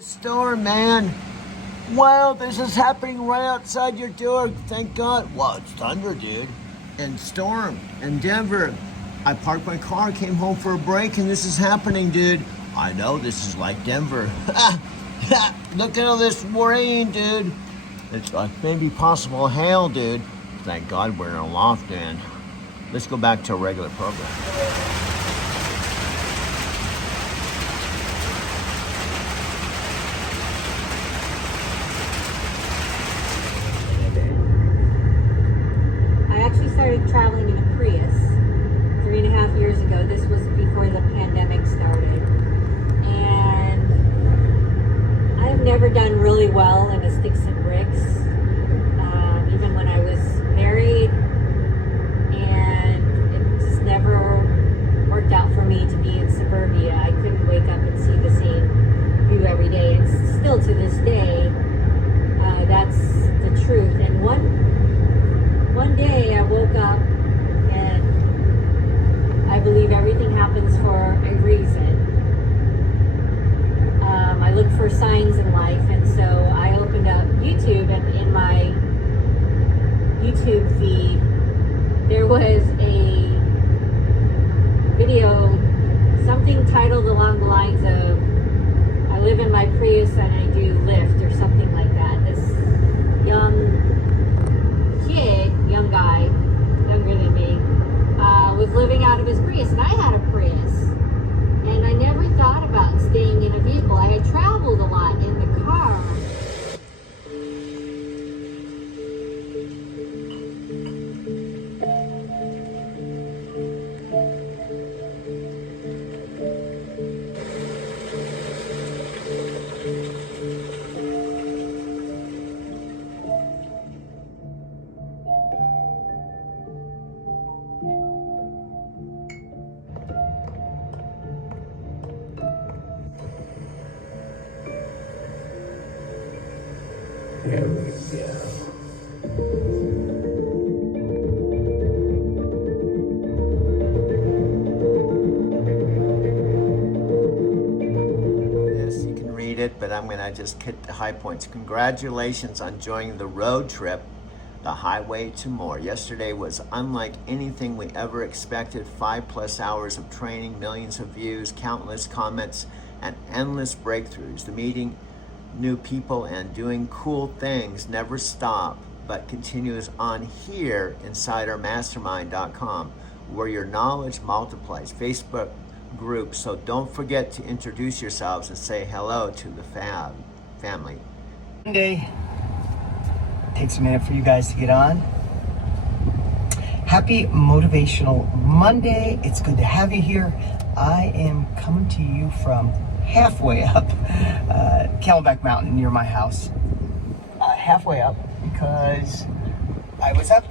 Storm, man. Wow, this is happening right outside your door. Thank God. Well, it's thunder, dude. And storm in Denver. I parked my car, came home for a break, and this is happening, dude. I know this is like Denver. Look at all this rain, dude. It's like maybe possible hail, dude. Thank God we're in a loft, man. Let's go back to a regular program. Started traveling in a Prius 3.5 years ago. This was before the pandemic started. And I've never done really well in a sticks and bricks, even when I was married. And it just never worked out for me to be in suburbia. I couldn't wake up and see the same view every day. And still to this day, that's the truth. And one day I woke up and I believe everything happens for a reason. I look for signs in life, and so I opened up YouTube, and in my YouTube feed there was a video, something titled along the lines of I live in my Prius and I do Lyft or something like that. This young guy, younger than me, was living out of his Prius, and I had a Prius, and I never thought about staying in a vehicle. I had traveled a lot in the car. There we go. Yes, you can read it, but I'm gonna just hit the high points. Congratulations on joining the road trip, the highway to more. Yesterday was unlike anything we ever expected. 5+ hours of training, millions of views, countless comments, and endless breakthroughs. The meeting new people and doing cool things never stop, but continues on here inside our mastermind.com, where your knowledge multiplies. Facebook group, so don't forget to introduce yourselves and say hello to the Fab family. Monday. Takes a minute for you guys to get on. Happy Motivational Monday. It's good to have you here. I am coming to you from halfway up Camelback Mountain near my house. Halfway up because I was up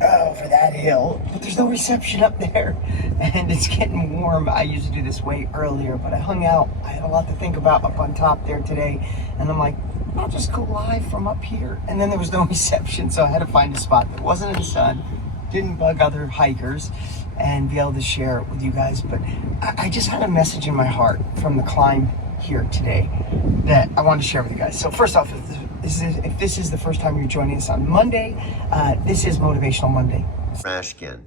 over that hill, but there's no reception up there, and it's getting warm. I used to do this way earlier, but I hung out. I had a lot to think about up on top there today, and I'm like, I'll just go live from up here. And then there was no reception, so I had to find a spot that wasn't in the sun, didn't bug other hikers, and be able to share it with you guys. But I just had a message in my heart from the climb here today that I wanted to share with you guys. So first off, if this is the first time you're joining us on Monday, this is Motivational Monday. Rashkin,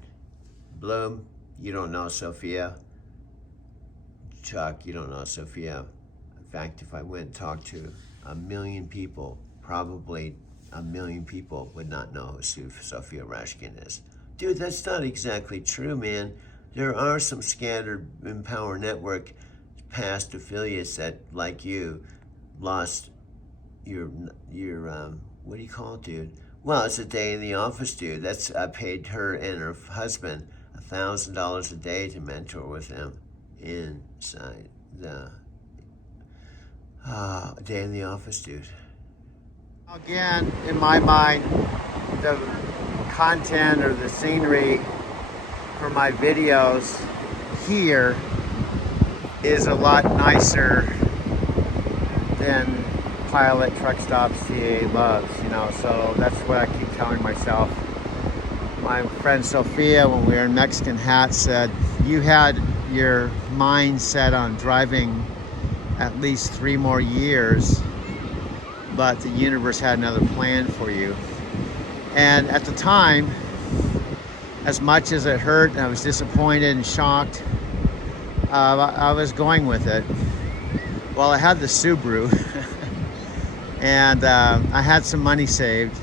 Bloom, you don't know Sophia. Chuck, you don't know Sophia. In fact, if I went and talked to 1 million people, probably 1 million people would not know who Sophia Rashkin is. Dude, that's not exactly true, man. There are some scattered Empower Network past affiliates that, like you, lost your what do you call it, dude? Well, it's a day in the office, dude. That's I paid her and her husband $1,000 a day to mentor with them inside the day in the office, dude. Again, in my mind, the content or the scenery for my videos here is a lot nicer than Pilot Truck Stop CA loves, you know, so that's what I keep telling myself. My friend Sophia, when we were in Mexican Hat, said, you had your mind set on driving at least 3 more years, but the universe had another plan for you. And at the time, as much as it hurt and I was disappointed and shocked, I was going with it. Well, I had the Subaru and I had some money saved,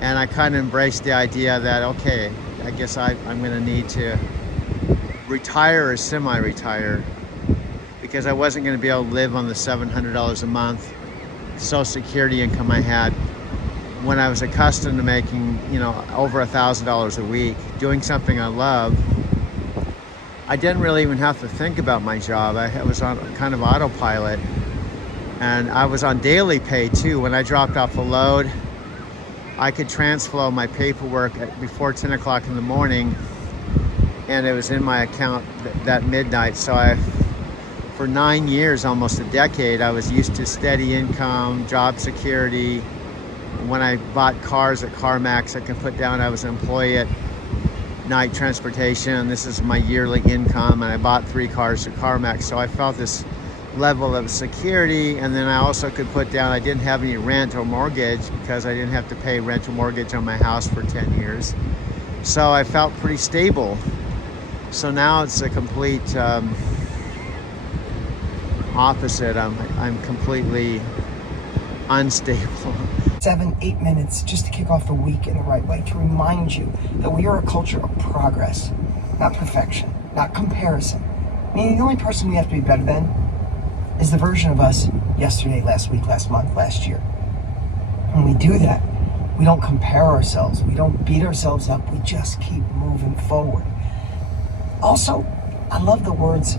and I kind of embraced the idea that, okay, I guess I'm gonna need to retire or semi-retire, because I wasn't gonna be able to live on the $700 a month Social Security income I had when I was accustomed to making, you know, over $1,000 a week, doing something I love. I didn't really even have to think about my job. I was on kind of autopilot, and I was on daily pay too. When I dropped off a load, I could transflow my paperwork before 10 o'clock in the morning, and it was in my account that midnight. So for 9 years, almost a decade, I was used to steady income, job security. When I bought cars at CarMax, I could put down I was an employee at Night Transportation. This is my yearly income, and I bought 3 cars at CarMax. So I felt this level of security, and then I also could put down I didn't have any rent or mortgage, because I didn't have to pay rent or mortgage on my house for 10 years. So I felt pretty stable. So now it's a complete opposite. I'm completely unstable. 7-8 minutes just to kick off the week in the right way, to remind you that we are a culture of progress, not perfection, not comparison. Meaning the only person we have to be better than is the version of us yesterday, last week, last month, last year. When we do that, we don't compare ourselves, we don't beat ourselves up, we just keep moving forward. Also, I love the words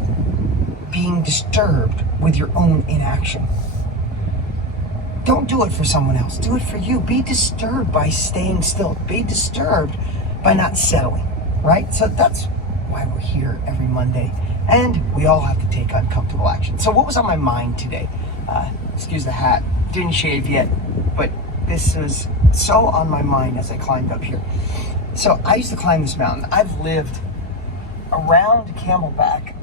being disturbed with your own inaction. Don't do it for someone else, do it for you. Be disturbed by staying still, be disturbed by not settling, right? So that's why we're here every Monday, and we all have to take uncomfortable action. So what was on my mind today? Excuse the hat, didn't shave yet, but this was so on my mind as I climbed up here. So I used to climb this mountain. I've lived around Camelback.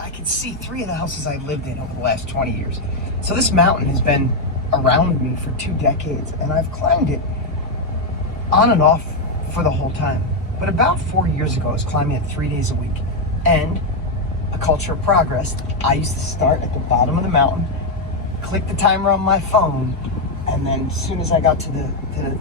I could see 3 of the houses I've lived in over the last 20 years. So this mountain has been around me for 2 decades, and I've climbed it on and off for the whole time. But about 4 years ago, I was climbing it 3 days a week. And a culture of progress, I used to start at the bottom of the mountain, click the timer on my phone, and then as soon as I got to the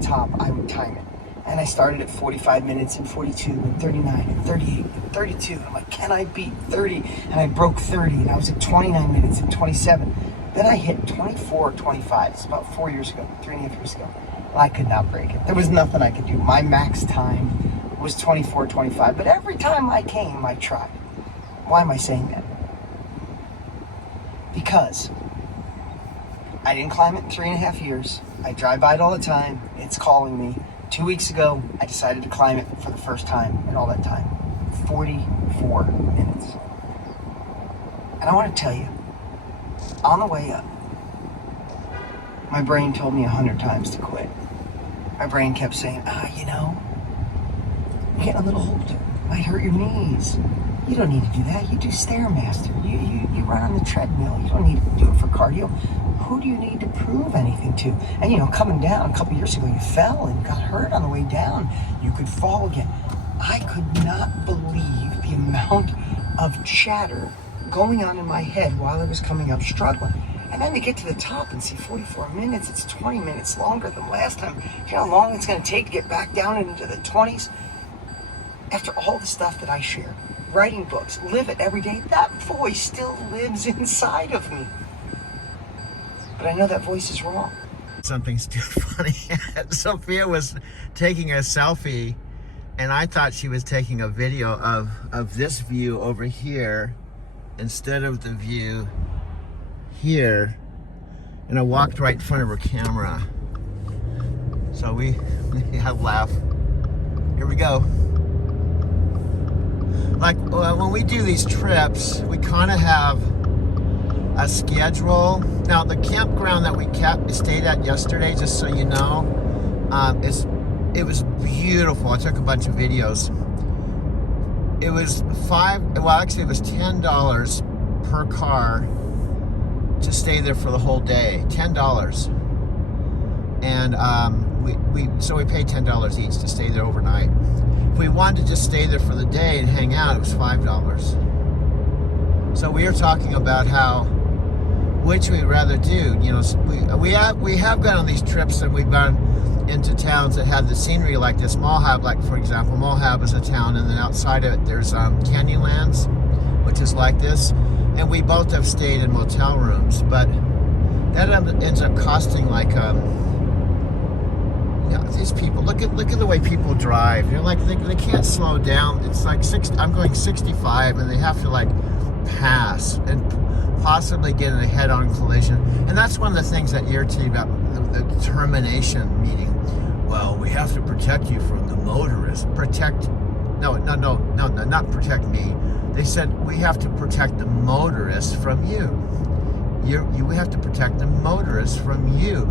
top, I would time it. And I started at 45 minutes and 42 and 39 and 38 and 32. I'm like, can I beat 30? And I broke 30, and I was at 29 minutes and 27. Then I hit 24 or 25. It's about 4 years ago, 3.5 years ago. I could not break it. There was nothing I could do. My max time was 24, 25. But every time I came, I tried. Why am I saying that? Because I didn't climb it in 3.5 years. I drive by it all the time. It's calling me. 2 weeks ago, I decided to climb it for the first time in all that time. 44 minutes. And I want to tell you, on the way up, my brain told me 100 times to quit. My brain kept saying, you're getting a little older. Might hurt your knees. You don't need to do that. You do Stairmaster. You run on the treadmill. You don't need to do it for cardio. Who do you need to prove anything to? And coming down a couple years ago, you fell and got hurt on the way down. You could fall again. I could not believe the amount of chatter going on in my head while I was coming up struggling. And then to get to the top and see 44 minutes, it's 20 minutes longer than last time. You know how long it's going to take to get back down into the 20s? After all the stuff that I shared, writing books, live it every day, that voice still lives inside of me. But I know that voice is wrong. Something's too funny. Sophia was taking a selfie, and I thought she was taking a video of this view over here instead of the view here. And I walked right in front of her camera. So we had a laugh. Here we go. Like when we do these trips, we kind of have a schedule. Now the campground that we stayed at yesterday, just so you know, it was beautiful. I took a bunch of videos. It was it was $10 per car to stay there for the whole day. $10. And so we paid $10 each to stay there overnight. If we wanted to just stay there for the day and hang out, it was $5. So we were talking about which we'd rather do. You know, we have gone on these trips, and we've gone into towns that have the scenery like this. Moab, like for example, Moab is a town, and then outside of it there's Canyonlands, which is like this. And we both have stayed in motel rooms, but that ends up costing like these people, look at the way people drive. You're like, they can't slow down. It's like I'm going 65, and they have to like pass and possibly get in a head-on collision. And that's one of the things that irritates me about the termination meeting. Well, we have to protect you from the motorist. No, not protect me. They said we have to protect the motorist from you. We have to protect the motorist from you.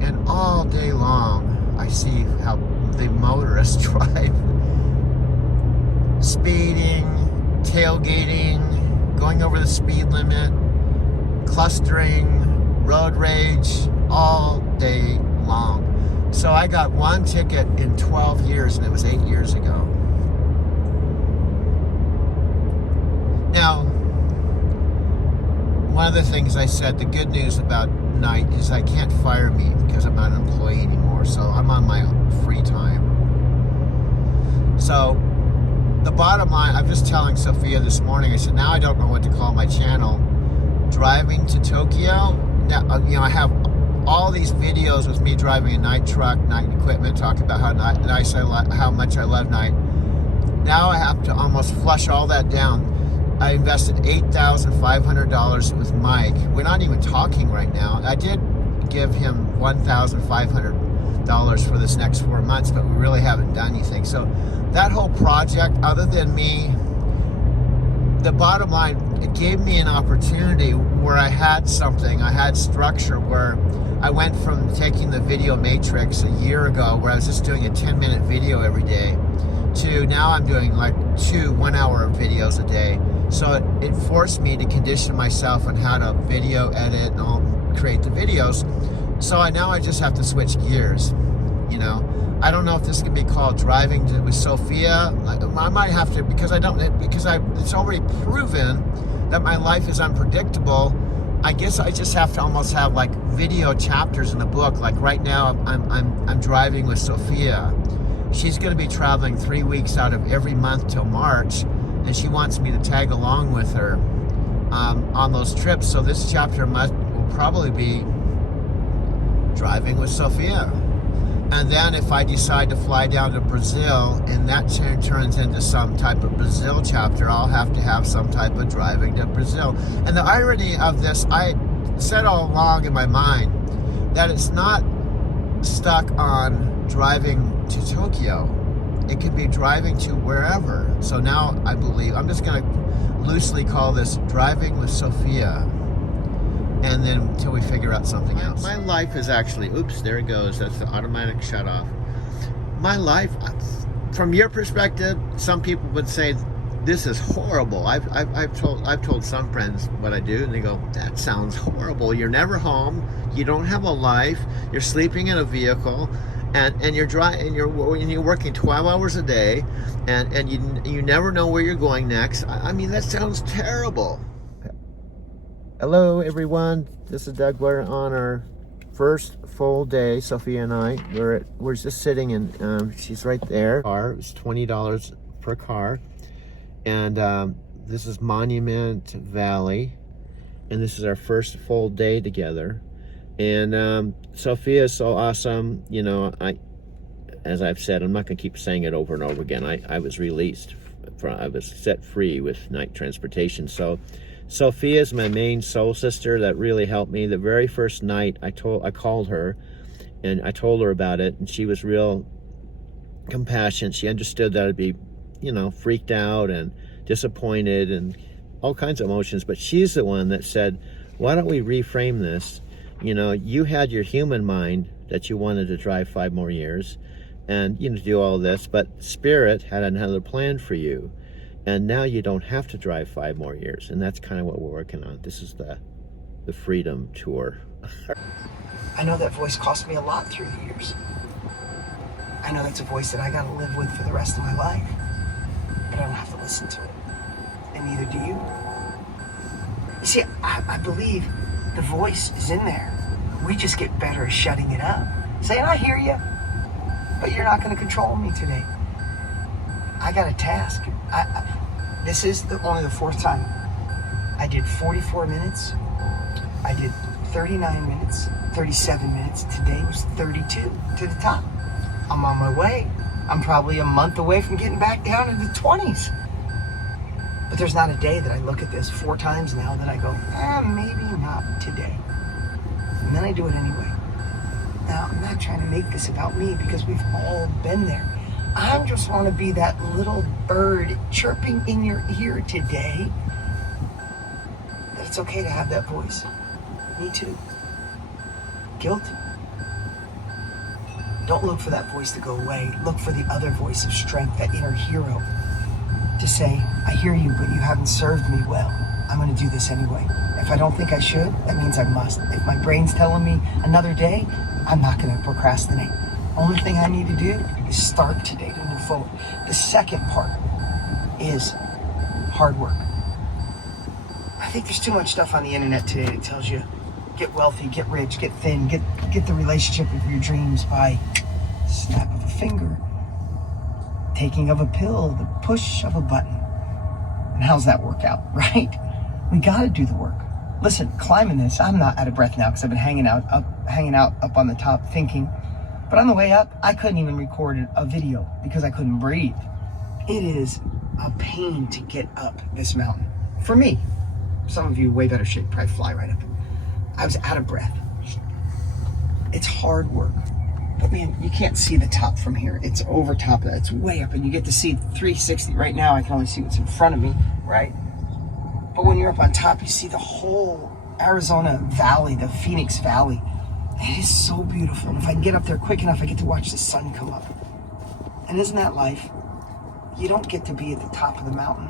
And all day long, I see how the motorists drive. Speeding, tailgating, going over the speed limit, clustering, road rage, all day long. So I got one ticket in 12 years, and it was 8 years ago. Now, one of the things I said, the good news about night is I can't fire me because I'm not an employee anymore, so I'm on my free time. So the bottom line, I'm just telling Sophia this morning, I said, now I don't know what to call my channel. Driving to Tokyo. Now, I have all these videos with me driving a night truck, night equipment, talking about how much I love night. Now I have to almost flush all that down. I invested $8,500 with Mike. We're not even talking right now. I did give him $1,500 for this next 4 months, but we really haven't done anything. So that whole project, other than me, the bottom line, it gave me an opportunity where I had something, I had structure, where I went from taking the video matrix a year ago, where I was just doing a 10-minute video every day, to now I'm doing like 2 1-hour videos a day. So it forced me to condition myself on how to video edit and create the videos. So now I just have to switch gears, I don't know if this can be called driving with Sophia. I might have to, because it's already proven that my life is unpredictable. I guess I just have to almost have like video chapters in a book. Like right now, I'm driving with Sophia. She's going to be traveling 3 weeks out of every month till March, and she wants me to tag along with her on those trips. So this chapter will probably be driving with Sophia. And then if I decide to fly down to Brazil, and that turns into some type of Brazil chapter, I'll have to have some type of driving to Brazil. And the irony of this, I said all along in my mind that it's not stuck on driving to Tokyo. It could be driving to wherever. So now I believe, I'm just going to loosely call this driving with Sophia. And then until we figure out something else. My life is actually, oops, there it goes. That's the automatic shut off. My life, from your perspective, some people would say this is horrible. I've told some friends what I do, and they go, that sounds horrible. You're never home. You don't have a life. You're sleeping in a vehicle, and you're working 12 hours a day, and you never know where you're going next. I mean, that sounds terrible. Hello everyone, this is Doug. We're on our first full day, Sophia and I. We're just sitting in, she's right there. It's $20 per car. And this is Monument Valley. And this is our first full day together. And Sophia is so awesome. As I've said, I'm not gonna keep saying it over and over again. I was released, I was set free with night transportation. So Sophia is my main soul sister that really helped me. The very first night I called her, and I told her about it, and she was real compassionate. She understood that I'd be, freaked out and disappointed and all kinds of emotions, but she's the one that said, why don't we reframe this? You had your human mind that you wanted to drive 5 more years and do all this, but Spirit had another plan for you. And now you don't have to drive 5 more years. And that's kind of what we're working on. This is the Freedom Tour. I know that voice cost me a lot through the years. I know that's a voice that I gotta live with for the rest of my life. But I don't have to listen to it. And neither do you. You see, I believe the voice is in there. We just get better at shutting it up. Saying, I hear you, but you're not gonna control me today. I got a task. This is only the 4th time. I did 44 minutes. I did 39 minutes, 37 minutes. Today was 32 to the top. I'm on my way. I'm probably a month away from getting back down into the 20s. But there's not a day that I look at this 4 times now that I go, maybe not today. And then I do it anyway. Now, I'm not trying to make this about me because we've all been there. I just want to be that little bird chirping in your ear today that it's okay to have that voice. Me too. Guilty. Don't look for that voice to go away. Look for the other voice of strength, that inner hero, to say, I hear you, but you haven't served me well. I'm going to do this anyway. If I don't think I should, that means I must. If my brain's telling me another day, I'm not going to procrastinate. Only thing I need to do is start today to move forward. The second part is hard work. I think there's too much stuff on the internet today that tells you get wealthy, get rich, get thin, get the relationship of your dreams by snap of a finger, taking of a pill, the push of a button. And how's that work out, right? We gotta do the work. Listen, climbing this, I'm not out of breath now because I've been hanging out up on the top thinking. But on the way up, I couldn't even record a video because I couldn't breathe. It is a pain to get up this mountain. For me, some of you way better shape, probably fly right up. I was out of breath. It's hard work. But man, you can't see the top from here. It's over top of that. It's way up and you get to see 360. Right now, I can only see what's in front of me, right? But when you're up on top, you see the whole Arizona Valley, the Phoenix Valley. It is so beautiful. And if I can get up there quick enough, I get to watch the sun come up. And isn't that life? You don't get to be at the top of the mountain.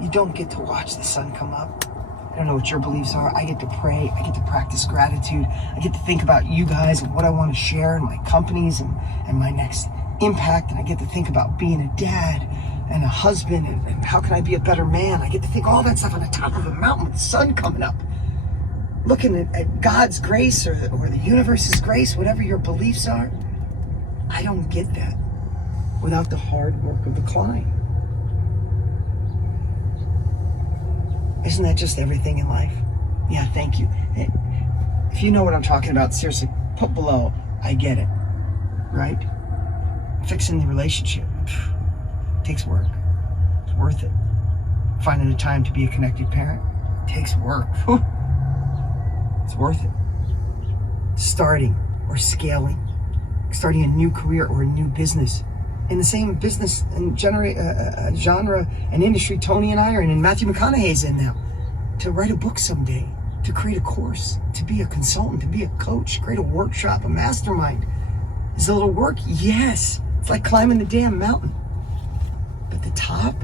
You don't get to watch the sun come up. I don't know what your beliefs are. I get to pray. I get to practice gratitude. I get to think about you guys and what I want to share in my companies and my next impact. And I get to think about being a dad and a husband and how can I be a better man. I get to think all that stuff on the top of a mountain with the sun coming up. Looking at God's grace or the universe's grace, whatever your beliefs are. I don't get that without the hard work of the climb. Isn't that just everything in life? Yeah, thank you. If you know what I'm talking about, seriously, put below, I get it, right? Fixing the relationship takes work. It's worth it. Finding the time to be a connected parent takes work. Whew. It's worth it. Starting or scaling, starting a new career or a new business in the same business and genre and industry Tony and I are in, and Matthew McConaughey's in now. To write a book someday, to create a course, to be a consultant, to be a coach, create a workshop, a mastermind. Is it a little work? Yes. It's like climbing the damn mountain. But the top,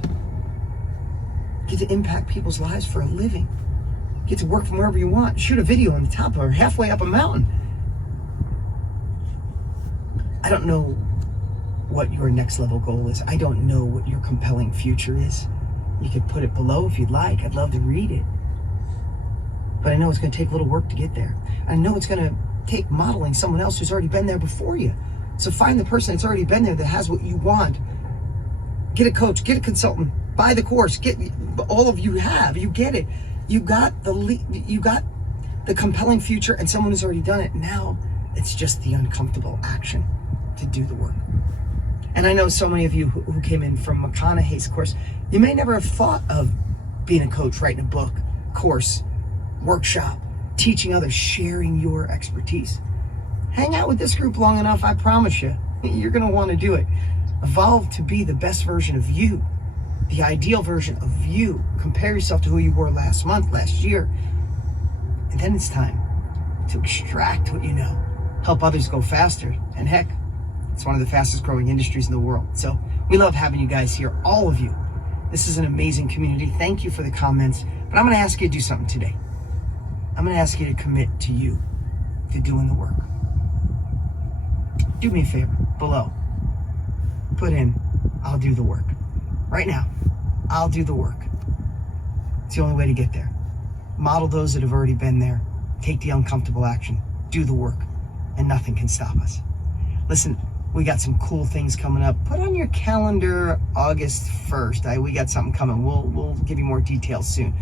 get to impact people's lives for a living. Get to work from wherever you want. Shoot a video on the top or halfway up a mountain. I don't know what your next level goal is. I don't know what your compelling future is. You could put it below if you'd like. I'd love to read it. But I know it's going to take a little work to get there. I know it's going to take modeling someone else who's already been there before you. So find the person that's already been there that has what you want. Get a coach, get a consultant, buy the course, get all of you have, you get it. You got the compelling future and someone who's already done it. Now it's just the uncomfortable action to do the work. And I know so many of you who came in from McConaughey's course, you may never have thought of being a coach, writing a book, course, workshop, teaching others, sharing your expertise. Hang out with this group long enough, I promise you, you're going to want to do it. Evolve to be the best version of you, the ideal version of you. Compare yourself to who you were last month, last year. And then it's time to extract what you know, help others go faster. And heck, it's one of the fastest growing industries in the world. So we love having you guys here, all of you. This is an amazing community. Thank you for the comments. But I'm going to ask you to do something today. I'm going to ask you to commit to you, to doing the work. Do me a favor, below. Put in, I'll do the work. Right now, I'll do the work. It's the only way to get there. Model those that have already been there. Take the uncomfortable action. Do the work. And nothing can stop us. Listen, we got some cool things coming up. Put on your calendar August 1st. We got something coming. We'll give you more details soon.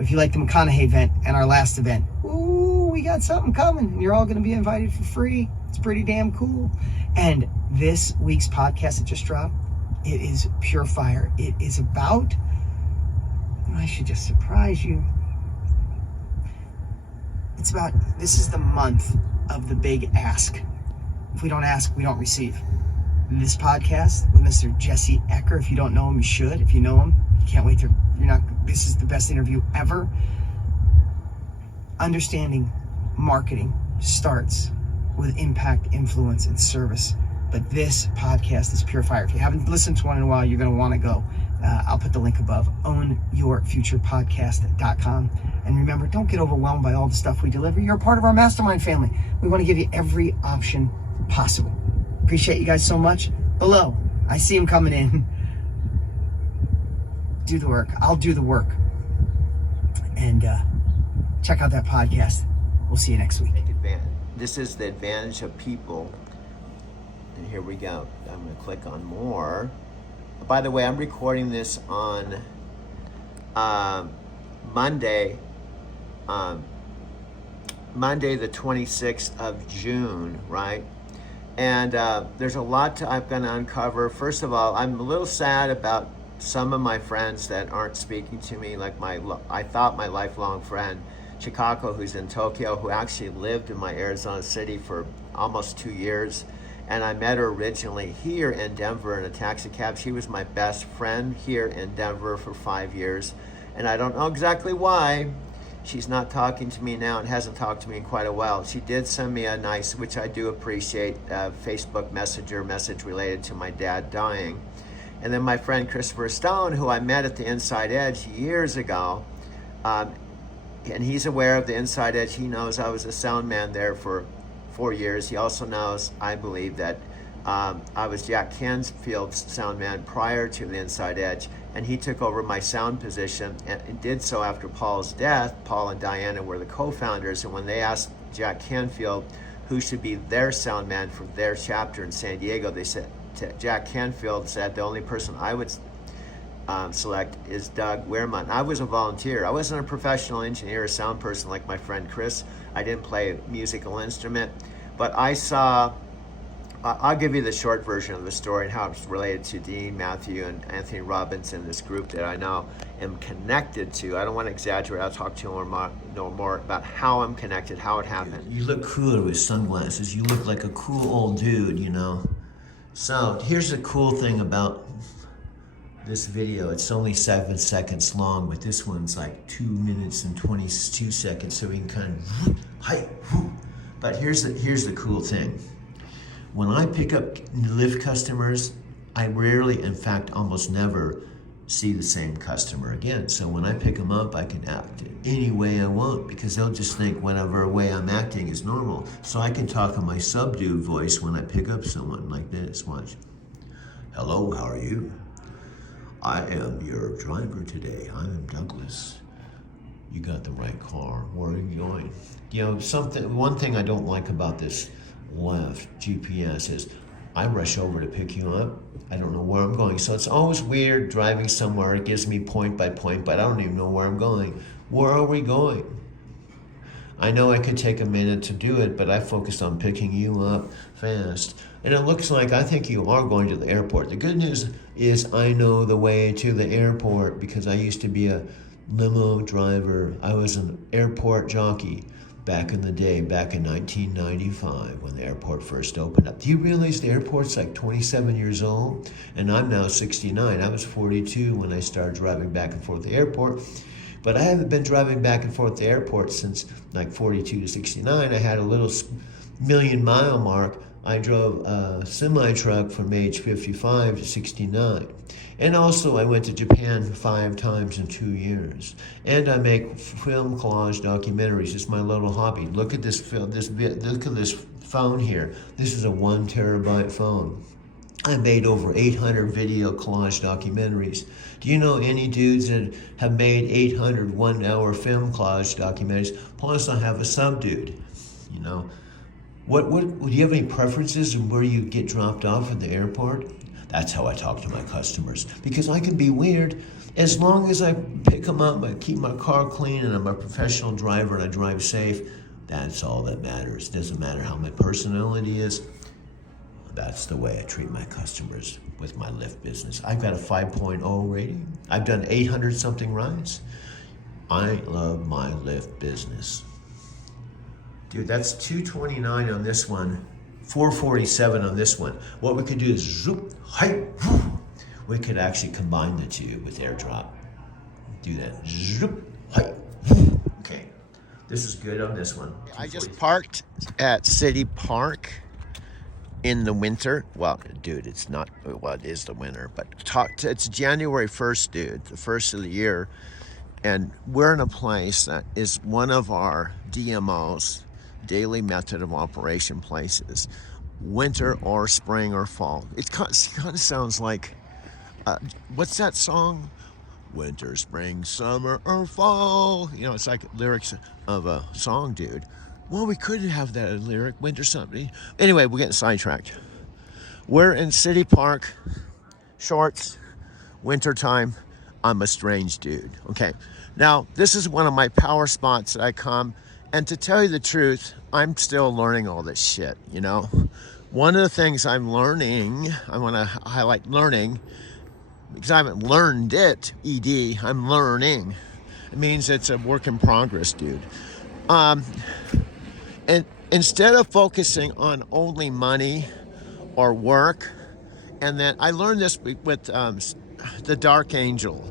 If you like the McConaughey event and our last event, ooh, we got something coming. And you're all going to be invited for free. It's pretty damn cool. And this week's podcast that just dropped, it is pure fire. It is about, I should just surprise you. It's about, this is the month of the big ask. If we don't ask, we don't receive. This podcast with Mr. Jesse Ecker, if you don't know him, you should. If you know him, you can't wait to, this is the best interview ever. Understanding marketing starts with impact, influence, and service. But this podcast is pure fire. If you haven't listened to one in a while, you're going to want to go. I'll put the link above, ownyourfuturepodcast.com. And remember, don't get overwhelmed by all the stuff we deliver. You're a part of our mastermind family. We want to give you every option possible. Appreciate you guys so much. Below, I see them coming in. Do the work. I'll do the work. And check out that podcast. We'll see you next week. This is the advantage of people. And here we go. I'm going to click on more. By the way, I'm recording this on Monday the 26th of June, right? And there's a lot I'm going to uncover. First of all, I'm a little sad about some of my friends that aren't speaking to me, like I thought my lifelong friend, Chikako, who's in Tokyo, who actually lived in my Arizona City for almost 2 years. And I met her originally here in Denver in a taxi cab. She was my best friend here in Denver for 5 years. And I don't know exactly why she's not talking to me now and hasn't talked to me in quite a while. She did send me a nice, which I do appreciate, Facebook Messenger message related to my dad dying. And then my friend Christopher Stone, who I met at the Inside Edge years ago, and he's aware of the Inside Edge. He knows I was a sound man there for 4 years. He also knows, I believe, that I was Jack Canfield's sound man prior to the Inside Edge, and he took over my sound position and did so after Paul's death. Paul and Diana were the co-founders, and when they asked Jack Canfield who should be their sound man for their chapter in San Diego, they said, Jack Canfield said, the only person I would select is Doug Wehrman. I was a volunteer. I wasn't a professional engineer or sound person like my friend Chris. I didn't play a musical instrument, but I saw, I'll give you the short version of the story and how it's related to Dean, Matthew, and Anthony Robbins in this group that I now am connected to. I don't want to exaggerate. I'll talk to you know more about how I'm connected, how it happened. You look cooler with sunglasses. You look like a cool old dude, you know. So here's the cool thing about this video. It's only 7 seconds long, but this one's like 2 minutes and 22 seconds, so we can kind of hype. But here's the cool thing. When I pick up Lyft customers, I rarely, in fact, almost never see the same customer again. So when I pick them up, I can act any way I want because they'll just think whatever way I'm acting is normal. So I can talk in my subdued voice when I pick up someone like this. Watch. Hello, how are you? I am your driver today. I am Douglas. You got the right car. Where are you going? You know, one thing I don't like about this Lyft GPS is I rush over to pick you up. I don't know where I'm going. So it's always weird driving somewhere. It gives me point by point, but I don't even know where I'm going. Where are we going? I know I could take a minute to do it, but I focused on picking you up fast. And it looks like I think you are going to the airport. The good news is I know the way to the airport because I used to be a limo driver. I was an airport jockey back in the day, back in 1995 when the airport first opened up. Do you realize the airport's like 27 years old? And I'm now 69. I was 42 when I started driving back and forth to the airport. But I haven't been driving back and forth to the airport since like 42 to 69. I had a little million mile mark I drove a semi-truck from age 55 to 69. And also I went to Japan 5 times in 2 years. And I make film collage documentaries. It's my little hobby. Look at this film, look at this phone here. This is a 1 terabyte phone. I made over 800 video collage documentaries. Do you know any dudes that have made 800 1-hour film collage documentaries? Plus I have a sub dude, you know. What do you have any preferences in where you get dropped off at the airport? That's how I talk to my customers, because I can be weird. As long as I pick them up, I keep my car clean, and I'm a professional driver and I drive safe, that's all that matters. Doesn't matter how my personality is. That's the way I treat my customers with my Lyft business. I've got a 5.0 rating. I've done 800 something rides. I love my Lyft business. Dude, that's 229 on this one, 447 on this one. What we could do is zoop, hi, we could actually combine the two with AirDrop. Do that, zoop, hi. Okay, this is good on this one. I just parked at City Park in the winter. Well, dude, it's not, well, it is the winter, but it's January 1st, dude, the first of the year. And we're in a place that is one of our DMOs, daily method of operation places, winter or spring or fall. It kind of sounds like, what's that song? Winter, spring, summer, or fall. You know, it's like lyrics of a song, dude. Well, we could have that lyric, winter something. Anyway, we're getting sidetracked. We're in City Park, shorts, winter time. I'm a strange dude, okay? Now, this is one of my power spots that I come, and to tell you the truth, I'm still learning all this shit, you know? One of the things I'm learning, I wanna highlight learning, because I haven't learned it, ED, I'm learning. It means it's a work in progress, dude. And instead of focusing on only money or work, and then I learned this with the Dark Angel,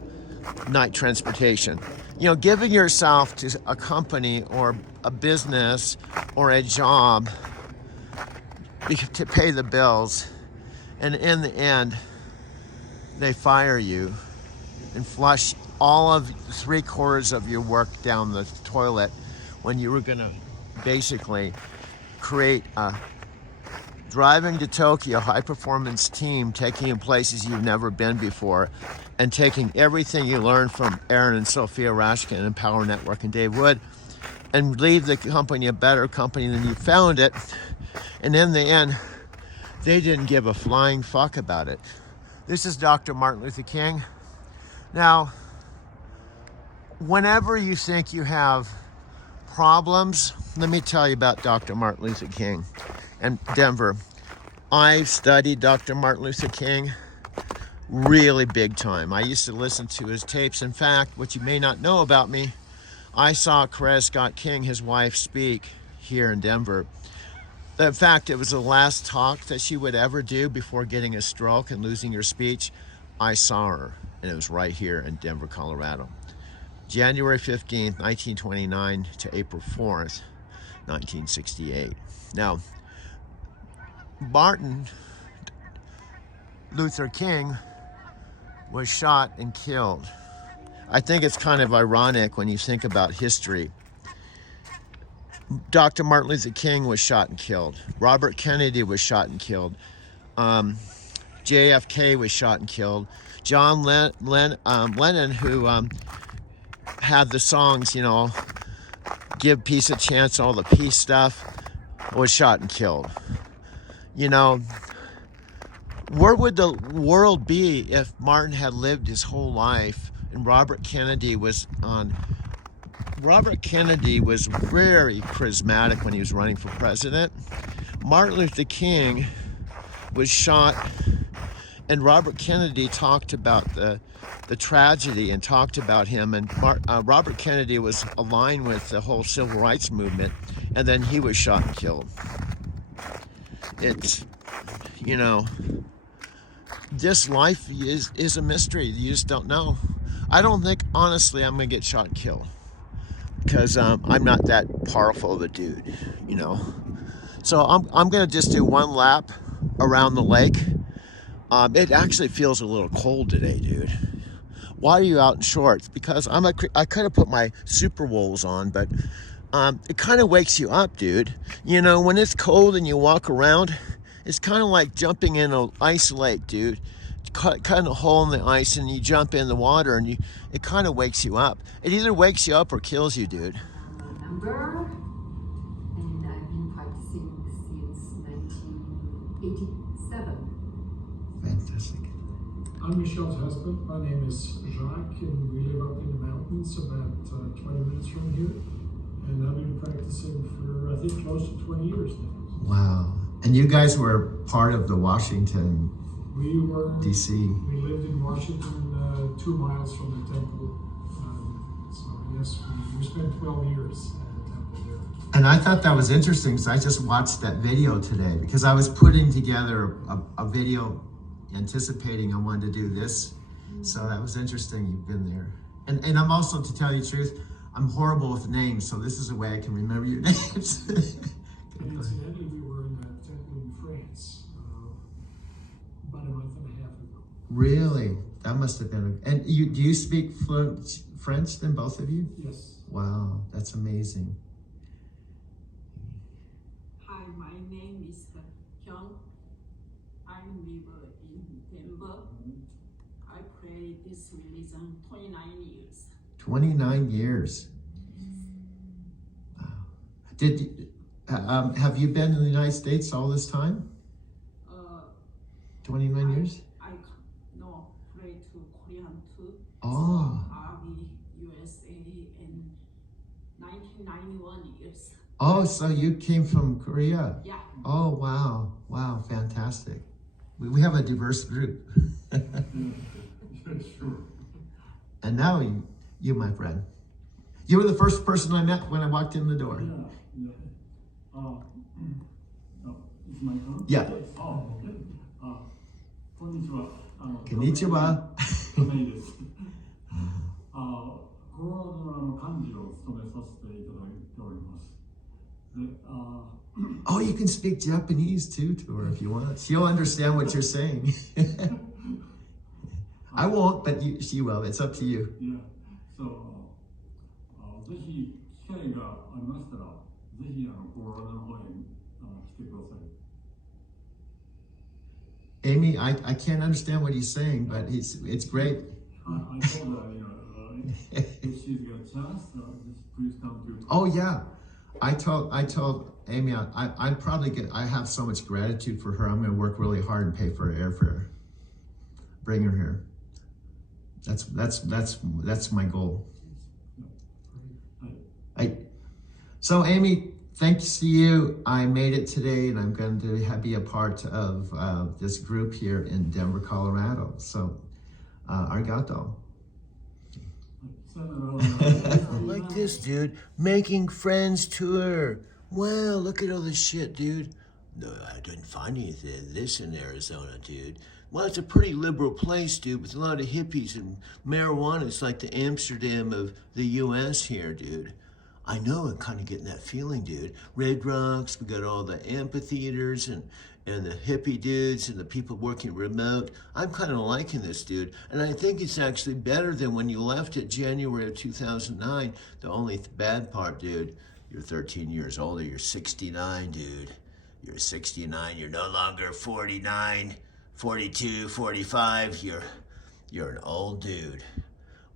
Night Transportation. You know, giving yourself to a company or a business or a job to pay the bills, and in the end, they fire you and flush all of 3/4 of your work down the toilet when you were gonna basically create a driving to Tokyo high performance team, taking you places you've never been before, and taking everything you learned from Aaron and Sophia Rashkin and Power Network and Dave Wood, and leave the company a better company than you found it. And in the end, they didn't give a flying fuck about it. This is Dr. Martin Luther King. Now, whenever you think you have problems, let me tell you about Dr. Martin Luther King and Denver. I studied Dr. Martin Luther King really big time. I used to listen to his tapes. In fact, what you may not know about me, I saw Coretta Scott King, his wife, speak here in Denver. In fact, it was the last talk that she would ever do before getting a stroke and losing her speech. I saw her, and it was right here in Denver, Colorado. January 15th, 1929 to April 4th, 1968. Now, Martin Luther King was shot and killed. I think it's kind of ironic when you think about history. Dr. Martin Luther King was shot and killed. Robert Kennedy was shot and killed. JFK was shot and killed. John Lennon, who had the songs, you know, Give Peace a Chance, all the peace stuff, was shot and killed. You know, where would the world be if Martin had lived his whole life and Robert Kennedy was on? Robert Kennedy was very charismatic when he was running for president. Martin Luther King was shot, and Robert Kennedy talked about the tragedy and talked about him, and Robert Kennedy was aligned with the whole civil rights movement, and then he was shot and killed. It's, you know, this life is a mystery. You just don't know. I don't think, honestly, I'm gonna get shot and killed, because I'm not that powerful of a dude, you know. So I'm gonna just do one lap around the lake. It actually feels a little cold today, dude. Why are you out in shorts? Because I could have put my super wools on, but it kind of wakes you up, dude. You know, when it's cold and you walk around, it's kind of like jumping in an ice lake, dude. Cut a hole in the ice and you jump in the water and it kind of wakes you up. It either wakes you up or kills you, dude. Number, and I've been practicing since 1987. Fantastic. I'm Michelle's husband. My name is Jacques, and we live up in the mountains about 20 minutes from here. And I've been practicing for, I think, close to 20 years now. Wow. And you guys were part of the Washington, We were, D.C. we lived in Washington, 2 miles from the temple. So yes, we spent 12 years at the temple there. And I thought that was interesting because I just watched that video today because I was putting together a video anticipating I wanted to do this. So that was interesting you've been there. And I'm also, to tell you the truth, I'm horrible with names, so this is a way I can remember your names. And incidentally, we were in that temple in France about a month and a half ago. Really? That must have been do you speak fluent French then, both of you? Yes. Wow, that's amazing. Hi, my name is Hyung. I live in Denver. I play this religion 29 years. 29 years. Wow. Have you been in the United States all this time? 29 years? I no play to Korean too. Oh. So I'll be USA in 1991 years. Oh, so you came from Korea? Yeah. Oh, wow. Wow, fantastic. We have a diverse group. Sure. And now you, my friend. You were the first person I met when I walked in the door. Yeah. Oh, it's my turn? Yeah. Oh, okay. こんにちは。Konnichiwa. 亀井です。コロナの幹事を務めさせていただいております。で、Oh, you can speak Japanese too to her if you want. She'll understand what you're saying. I won't, but she will. It's up to you. yeah. So, ぜひ機会がありましたら、ぜひコロラドの方に来てください。Amy, I can't understand what he's saying, but it's great. I told her, if she's got a chance, just please come to. Oh yeah, I told Amy I'm probably I have so much gratitude for her. I'm going to work really hard and pay for her airfare. Bring her here. That's my goal. So Amy, thanks to you, I made it today, and I'm going to be a part of this group here in Denver, Colorado. So, arigato. Like this, dude. Making friends tour. Wow, look at all this shit, dude. No, I didn't find anything of this in Arizona, dude. Well, it's a pretty liberal place, dude, with a lot of hippies and marijuana. It's like the Amsterdam of the U.S. here, dude. I know, I'm kind of getting that feeling, dude. Red Rocks, we got all the amphitheaters and the hippie dudes and the people working remote. I'm kind of liking this, dude. And I think it's actually better than when you left it January of 2009. The only bad part, dude, you're 13 years older. You're 69, dude. You're 69. You're no longer 49, 42, 45. You're an old dude.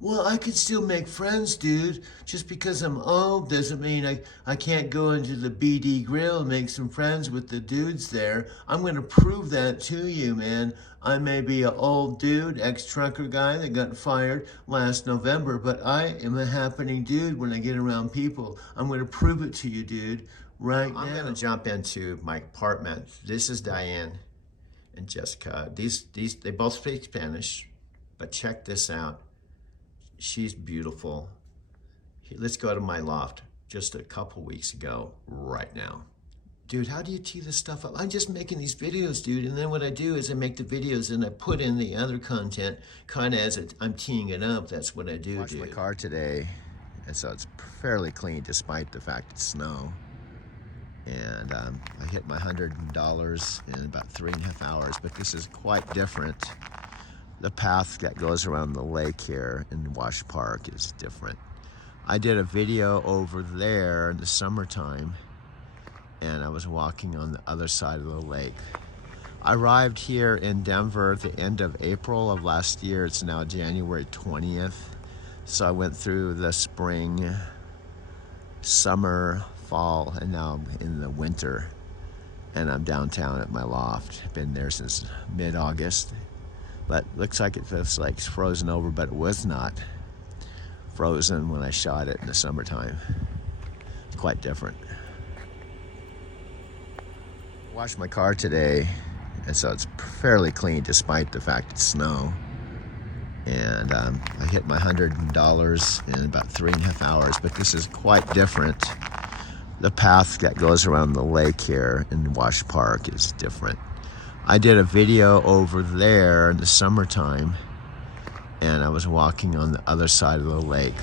Well, I could still make friends, dude. Just because I'm old doesn't mean I can't go into the BD Grill and make some friends with the dudes there. I'm going to prove that to you, man. I may be an old dude, ex-trucker guy that got fired last November, but I am a happening dude when I get around people. I'm going to prove it to you, dude, right now. I'm going to jump into my apartment. This is Diane and Jessica. They both speak Spanish, but check this out. She's beautiful. Let's go to my loft just a couple weeks ago right now. Dude, how do you tee this stuff up? I'm just making these videos, dude, and then what I do is I make the videos and I put in the other content kind of as I'm teeing it up. That's what I do, dude. Washed my car today, and so it's fairly clean despite the fact it's snow. And I hit my $100 in about 3.5 hours, but this is quite different. The path that goes around the lake here in Wash Park is different. I did a video over there in the summertime, and I was walking on the other side of the lake. I arrived here in Denver at the end of April of last year. It's now January 20th. So I went through the spring, summer, fall, and now I'm in the winter. And I'm downtown at my loft. Been there since mid-August. But looks like it feels like it's frozen over, but it was not frozen when I shot it in the summertime. It's quite different. Washed my car today, and so it's fairly clean despite the fact it's snow. And I hit my $100 in about 3.5 hours, but this is quite different. The path that goes around the lake here in Wash Park is different. I did a video over there in the summertime, and I was walking on the other side of the lake.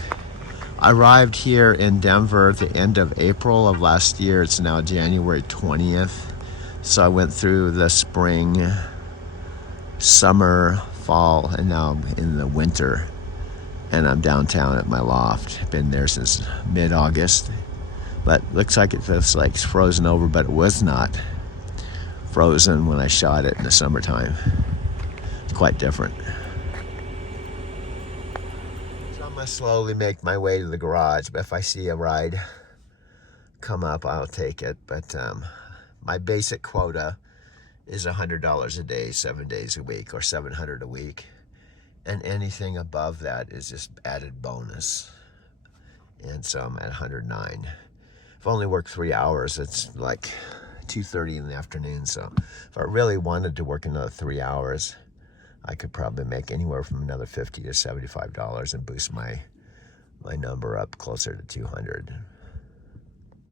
I arrived here in Denver at the end of April of last year. It's now January 20th. So I went through the spring, summer, fall, and now I'm in the winter. And I'm downtown at my loft. Been there since mid-August. But looks like it feels like it's frozen over, but it was not frozen when I shot it in the summertime. It's quite different. So I'm gonna slowly make my way to the garage, but if I see a ride come up, I'll take it. But my basic quota is $100 a day, 7 days a week, or $700 a week. And anything above that is just added bonus. And so I'm at 109. I've only worked 3 hours. It's like 2:30 in the afternoon. So if I really wanted to work another 3 hours, I could probably make anywhere from another $50 to $75 and boost my number up closer to 200.